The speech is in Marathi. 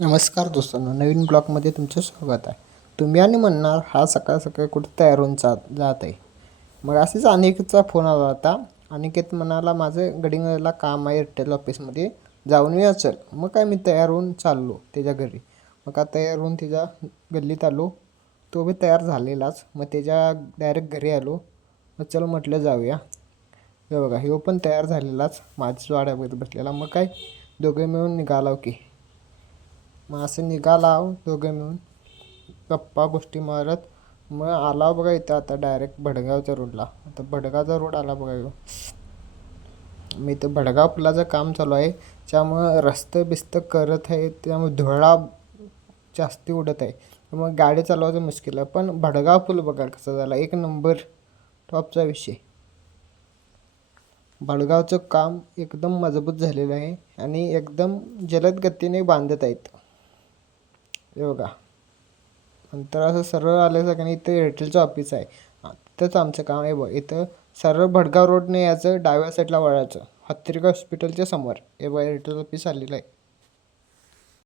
नमस्कार दोस्तांनो, नवीन ब्लॉगमध्ये तुमचं स्वागत आहे. तुम्ही आणि म्हणणार हा सकाळ सकाळी कुठं तयार होऊन जात आहे. मग असेच अनिकेतचा फोन आला होता. अनिकेत म्हणाला माझं गडिंगला काम आहे एअरटेल ऑफिसमध्ये, जाऊन या चल. मग काय मी तयार होऊन चाललो त्याच्या घरी. मग का तयार होऊन त्याच्या गल्लीत आलो. तो बी तयार झालेलाच. मग त्याच्या डायरेक्ट घरी आलो. मग चल म्हटलं जाऊया. हे बघा, ह्यो पण तयार झालेलाच माझ्याच वाड्यामध्ये बसलेला. मग काय दोघे मिळून निघालो की. मग असं निघाला दोघं मिळून गप्पा गोष्टी मारत. मग आला बघा इथं आता डायरेक्ट भडगावच्या रोडला. आता भडगावचा रोड आला बघा ह्यो. मी इथं भडगाव पुलाचं काम चालू आहे, त्यामुळं रस्तं बिस्तं करत आहे, त्यामुळे धुळा जास्ती उडत आहे. मग गाडी चालवायचं मुश्किल आहे. पण भडगाव पूल बघा कसा झाला, एक नंबर टॉपचा विषय. भडगावचं काम एकदम मजबूत झालेलं आहे आणि एकदम जलद गतीने बांधत आहेत. हे बघा, नंतर असं सरळ आलं सगळ्यांनी इथं एअरटेलचं ऑफिस आहे. तिथंच आमचं काम आहे बघ. इथं सरळ भडगाव रोडने यायचं, डाव्या साईडला वळायचं, हत्तीरगा हॉस्पिटलच्या समोर हे बघा एअरटेल ऑफिस आलेलं आहे.